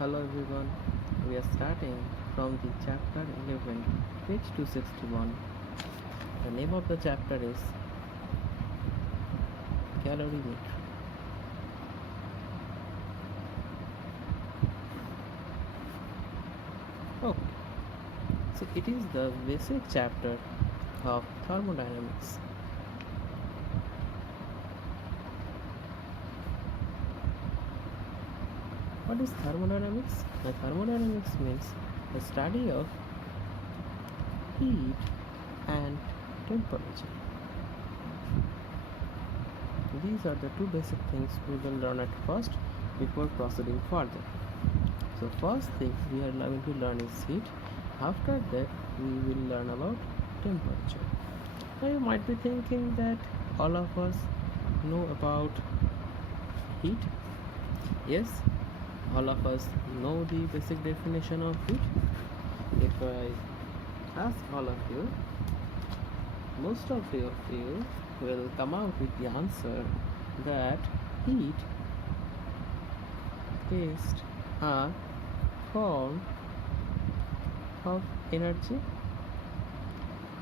Hello everyone, we are starting from the chapter 11, page 261. The name of the chapter is Calorimetry. Okay, so it is the basic chapter of thermodynamics. What is thermodynamics? Thermodynamics means the study of heat and temperature. These are the two basic things we will learn at first before proceeding further. So first thing we are going to learn is heat. After that we will learn about temperature. Now you might be thinking that all of us know about heat. Yes, all of us know the basic definition of heat. If I ask all of you, most of you will come out with the answer that heat is a form of energy,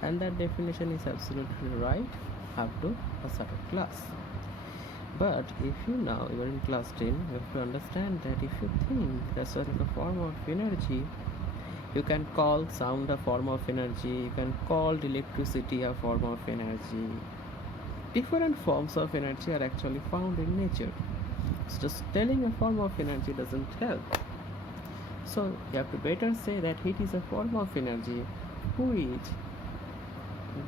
and that definition is absolutely right up to a certain class. But if you are in class 10, you have to understand that if you think that's a form of energy, you can call sound a form of energy, you can call electricity a form of energy. Different forms of energy are actually found in nature. So just telling a form of energy doesn't help. So you have to better say that heat is a form of energy which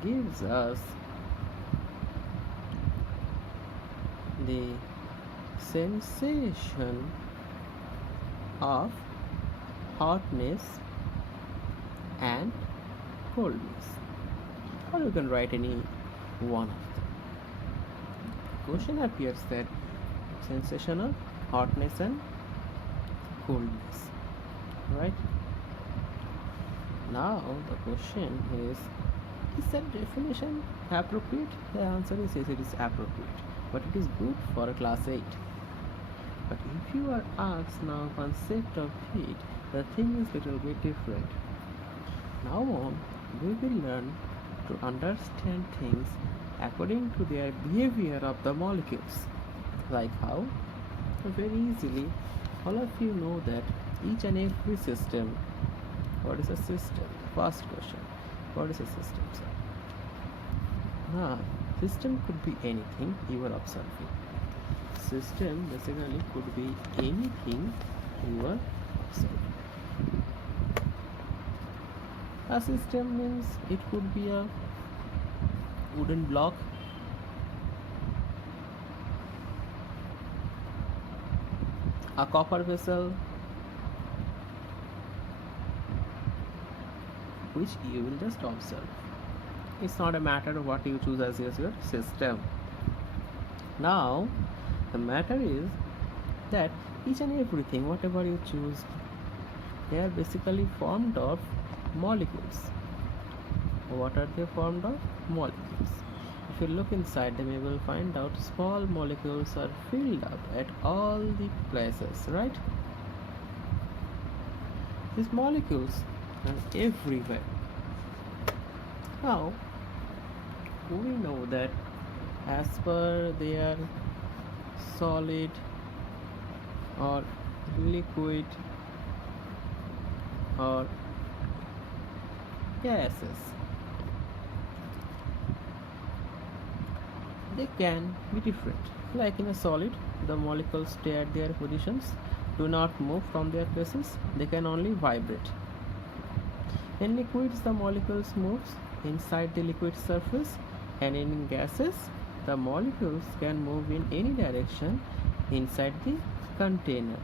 gives us the sensation of hotness and coldness, or you can write any one of them. Question appears that sensation of hotness and coldness, right? Now the question is that definition appropriate? The answer is yes, it is appropriate, but it is good for a class 8. But if you are asked now concept of heat, the thing is little bit different. Now on, we will learn to understand things according to their behavior of the molecules. Like how? Very easily, all of you know that each and every system. What is a system? First question. What is a system, sir? System could be anything you are observing. System basically could be anything you are observing. A system means it could be a wooden block, a copper vessel, which you will just observe. It's not a matter of what you choose as your system. Now the matter is that each and everything, whatever you choose, they are basically formed of molecules. What are they formed of? Molecules. If you look inside them, you will find out small molecules are filled up at all the places, right? These molecules are everywhere. Now we know that as per their solid or liquid or gases, they can be different. Like in a solid, the molecules stay at their positions, do not move from their places, they can only vibrate. In liquids, the molecules move inside the liquid surface, and in gases, the molecules can move in any direction inside the container,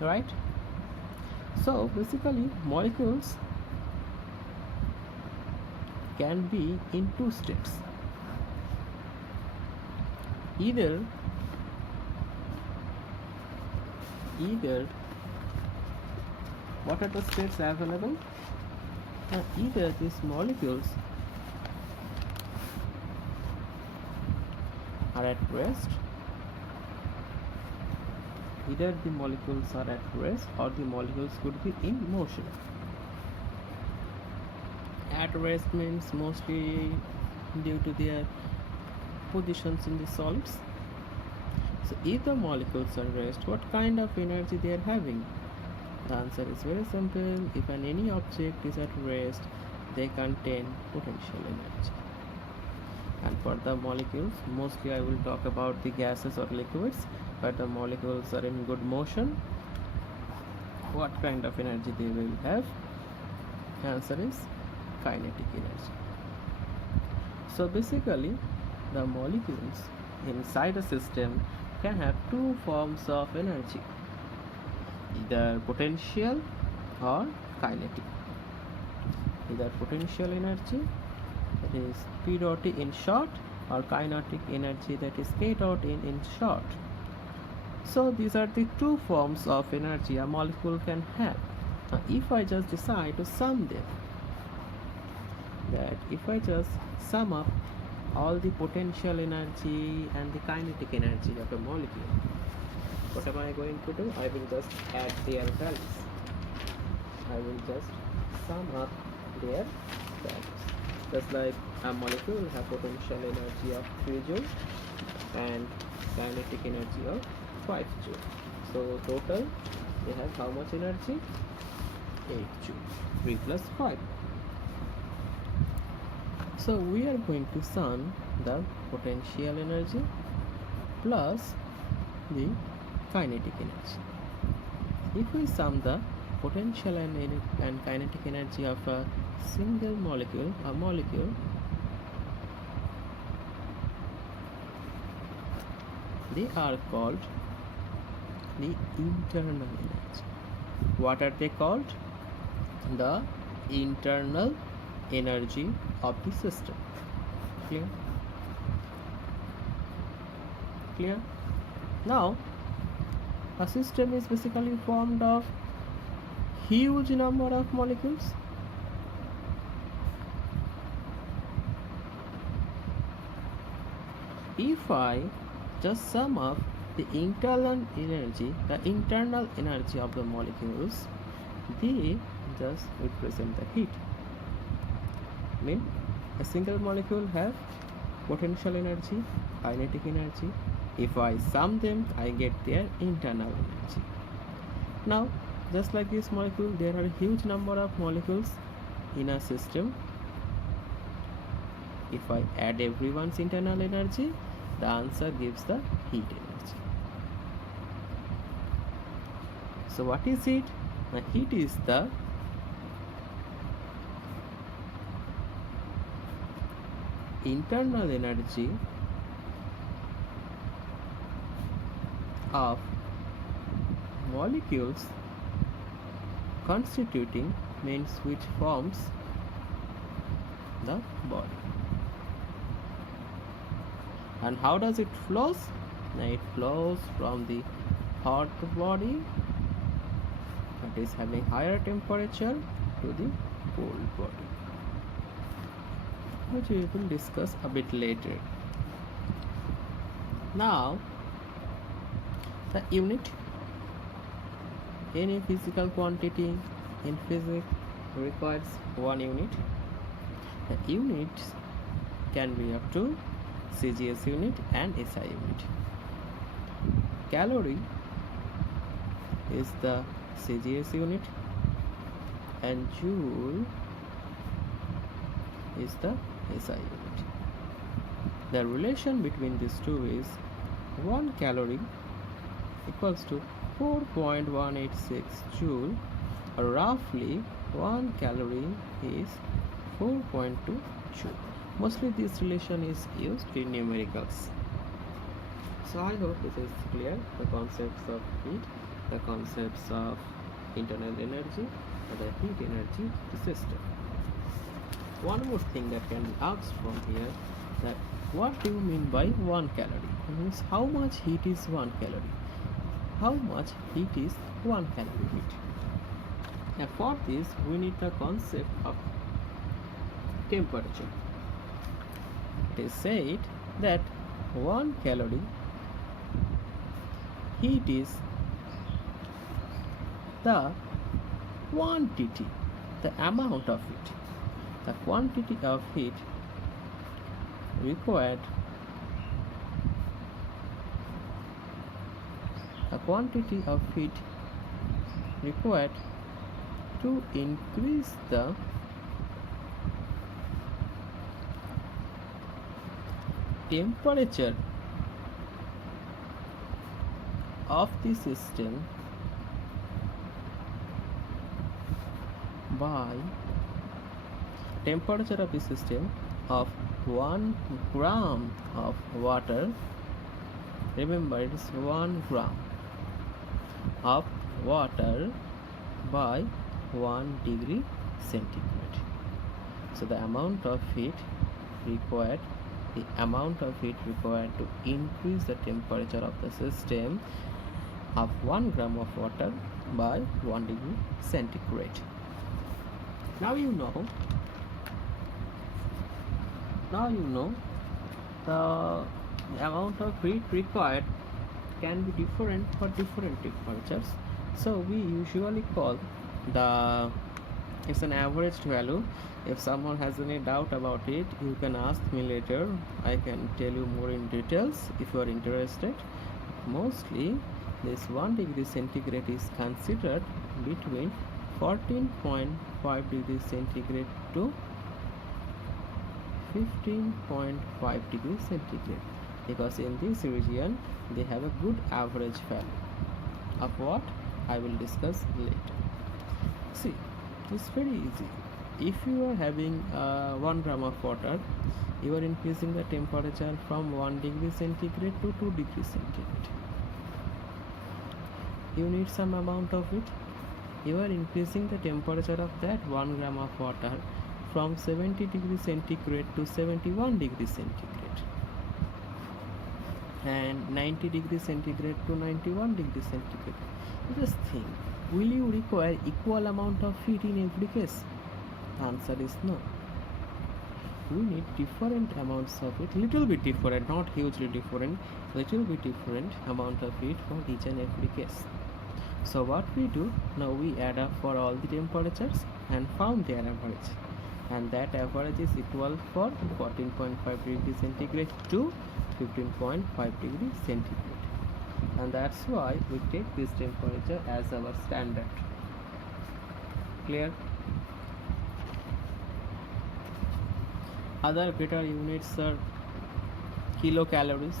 right? So basically molecules can be in two states. Either what are the states available? Either these molecules are at rest, either the molecules are at rest or the molecules could be in motion. At rest means mostly due to their positions in the solids. So if the molecules are at rest, what kind of energy they are having? The answer is very simple. If any object is at rest, they contain potential energy. And for the molecules, mostly I will talk about the gases or liquids, but the molecules are in good motion. What kind of energy they will have? Answer is kinetic energy. So basically, the molecules inside a system can have two forms of energy, either potential or kinetic. Either potential energy, that is P dot T in short, or kinetic energy, that is K dot in short. So these are the two forms of energy a molecule can have. Now if I just decide to sum them, that if I just sum up all the potential energy and the kinetic energy of a molecule, what am I going to do? I will just add their values. I will just sum up their values. Just like a molecule have potential energy of 3 joule and kinetic energy of 5 joule. So total they have how much energy? 8 joule. 3 plus 5. So we are going to sum the potential energy plus the kinetic energy. If we sum the potential and kinetic energy of a single molecule, they are called the internal energy. What are they called? The internal energy of the system. Clear? Now a system is basically formed of huge number of molecules. If I just sum up the internal energy of the molecules, they just represent the heat. Mean a single molecule have potential energy, kinetic energy. If I sum them, I get their internal energy. Now just like this molecule, there are a huge number of molecules in a system. If I add everyone's internal energy, the answer gives the heat energy. So what is heat? Now heat is the internal energy of molecules constituting, means which forms the body. And how does it flows? Now it flows from the hot body that is having higher temperature to the cold body, which we will discuss a bit later. Now the unit, any physical quantity in physics requires one unit. The units can be up to CGS unit and SI unit. Calorie is the CGS unit and joule is the SI unit. The relation between these two is 1 calorie equals to 4.186 joule, or roughly 1 calorie is 4.2 joule. Mostly this relation is used in numericals. So I hope this is clear, the concepts of heat, the concepts of internal energy, and the heat energy of the system. One more thing that can be asked from here, that what do you mean by 1 calorie? It means how much heat is 1 calorie? How much heat is 1 calorie heat? Now for this we need the concept of temperature. It is said that 1 calorie heat is the quantity, the amount of it, the quantity of heat required, the quantity of heat required to increase the temperature of the system by temperature of the system of 1 gram of water. Remember, it is 1 gram of water by 1 degree centigrade. So the amount of heat required to increase the temperature of the system of 1 gram of water by 1 degree centigrade. Now you know the amount of heat required can be different for different temperatures. So we usually call it's an averaged value. If someone has any doubt about it, you can ask me later. I can tell you more in details if you are interested. Mostly this 1 degree centigrade is considered between 14.5 degrees centigrade to 15.5 degrees centigrade, because in this region they have a good average value of what I will discuss later. See, it's very easy. If you are having 1 gram of water, you are increasing the temperature from 1 degree centigrade to 2 degrees centigrade. You need some amount of it. You are increasing the temperature of that 1 gram of water from 70 degrees centigrade to 71 degrees centigrade, and 90 degrees centigrade to 91 degrees centigrade. Just think, will you require equal amount of heat in every case? The answer is no. We need different amounts of it, little bit different, not hugely different, little bit different amount of heat for each and every case. So what we do, now we add up for all the temperatures and found their average, and that average is equal for 14.5 degrees centigrade to 15.5 degrees centigrade, and that's why we take this temperature as our standard. Clear? Other greater units are kilocalories.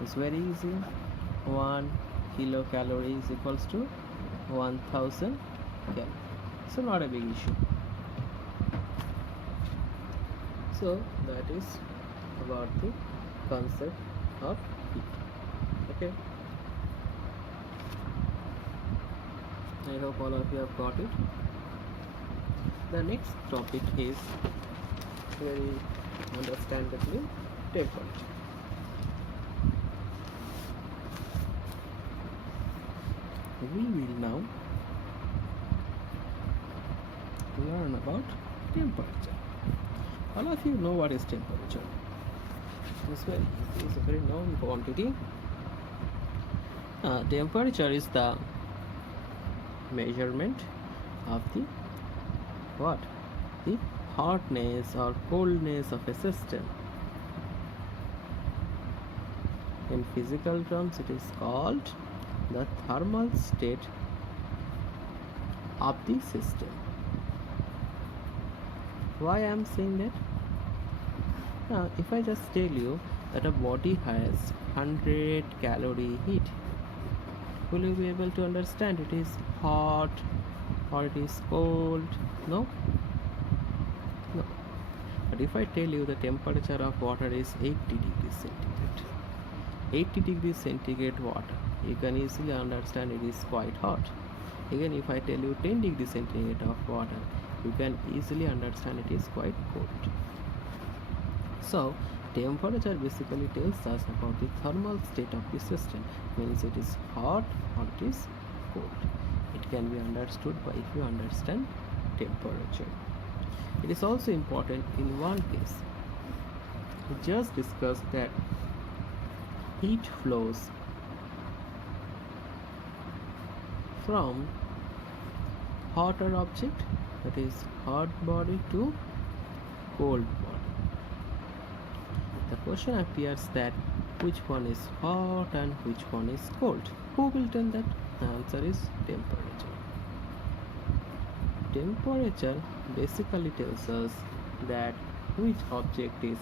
It's very easy. 1 kilocalorie is equals to 1000 calories. So not a big issue. So that is about the concept of heat. Okay, I hope all of you have got it. The next topic is very understandably temperature. We will now learn about temperature. All of you know what is temperature. It's very easy. It's a very known quantity. Temperature is the measurement of the hotness or coldness of a system. In physical terms, it is called the thermal state of the system. Why I am saying that? If I just tell you that a body has 100 calorie heat, will you be able to understand it is hot or it is cold? No. But if I tell you the temperature of water is 80 degrees centigrade, 80 degrees centigrade water, you can easily understand it is quite hot. Again, if I tell you 10 degrees centigrade of water, you can easily understand it is quite cold. So temperature basically tells us about the thermal state of the system, means it is hot or it is cold. It can be understood by if you understand temperature. It is also important in one case. We just discussed that heat flows from hotter object, that is hot body, to cold body. The question appears that which one is hot and which one is cold. Who will tell that? The answer is temperature. Temperature basically tells us that which object is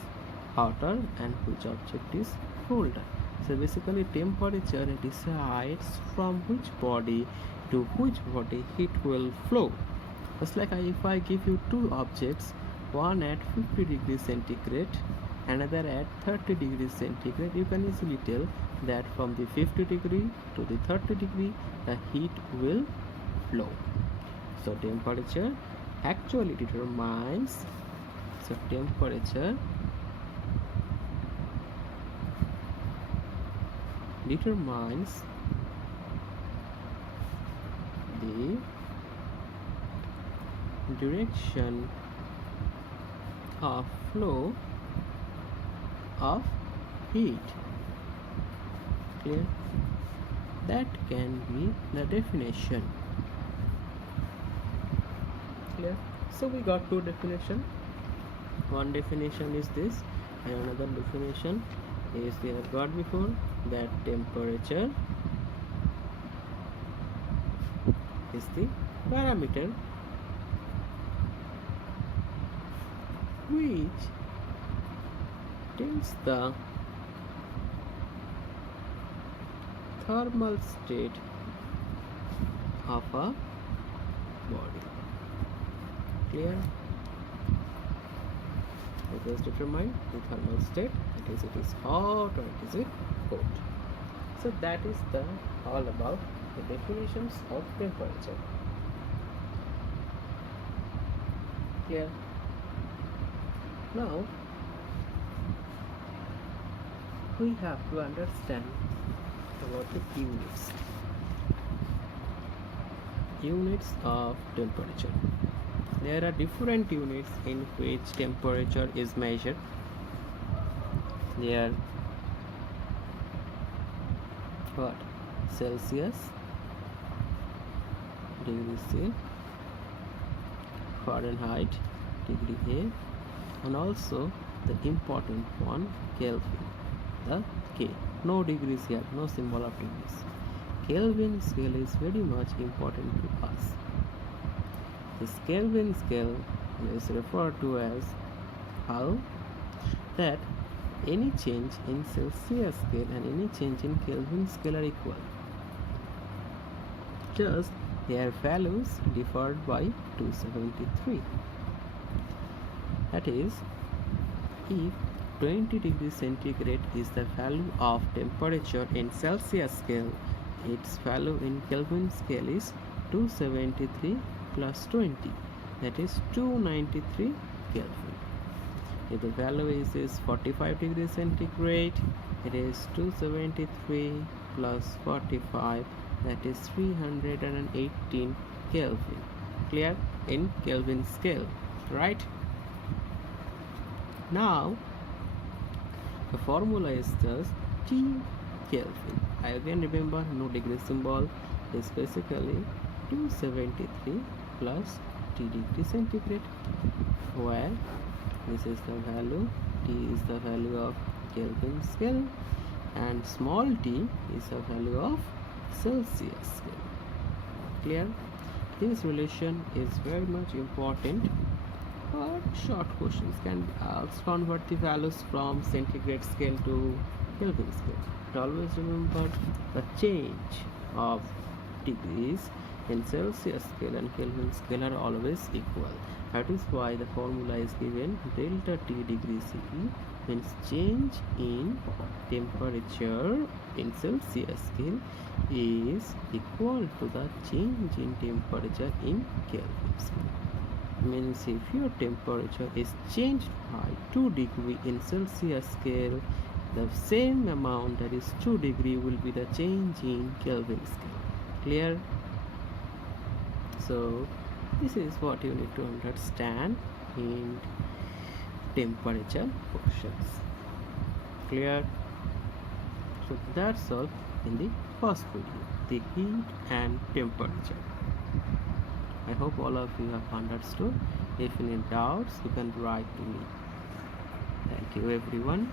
hotter and which object is colder. So basically temperature decides from which body to which body heat will flow. Just like if I give you two objects, one at 50 degrees centigrade, another at 30 degrees centigrade, you can easily tell that from the 50 degree to the 30 degree the heat will flow. So temperature actually determines the direction of flow of heat. Clear? That can be the definition. Clear? So we got two definitions. One definition is this, and another definition is we have got before, that temperature is the parameter which tells the thermal state of a body. Clear? It is determined the thermal state, it is hot or it is cold. So that is all about the definitions of temperature. Clear? Now we have to understand about the units of temperature. There are different units in which temperature is measured. They are what? Celsius, degree C, Fahrenheit, degree A, and also the important one, Kelvin, the K. No degrees here, no symbol of degrees. Kelvin scale is very much important to us. This Kelvin scale is referred to as how that any change in Celsius scale and any change in Kelvin scale are equal. Just their values differed by 273. That is, if 20 degrees centigrade is the value of temperature in Celsius scale, its value in Kelvin scale is 273 plus 20, that is 293 Kelvin. If the value is 45 degrees centigrade, it is 273 plus 45, that is 318 Kelvin. Clear? In Kelvin scale, right? Now the formula is just T Kelvin. I again remember no degree symbol is basically 273 plus T degree centigrade, where this is the value, T is the value of Kelvin scale, and small t is the value of Celsius scale. Clear? This relation is very much important. But short questions can be asked. Convert the values from centigrade scale to Kelvin scale. But always remember the change of degrees in Celsius scale and Kelvin scale are always equal. That is why the formula is given delta T degree C means change in temperature in Celsius scale is equal to the change in temperature in Kelvin scale. Means if your temperature is changed by 2 degree in Celsius scale, the same amount, that is 2 degree, will be the change in Kelvin scale. Clear? So this is what you need to understand in temperature questions. Clear? So that's all in the first video. the heat and temperature. I hope all of you have understood. If any doubts, you can write to me. Thank you everyone.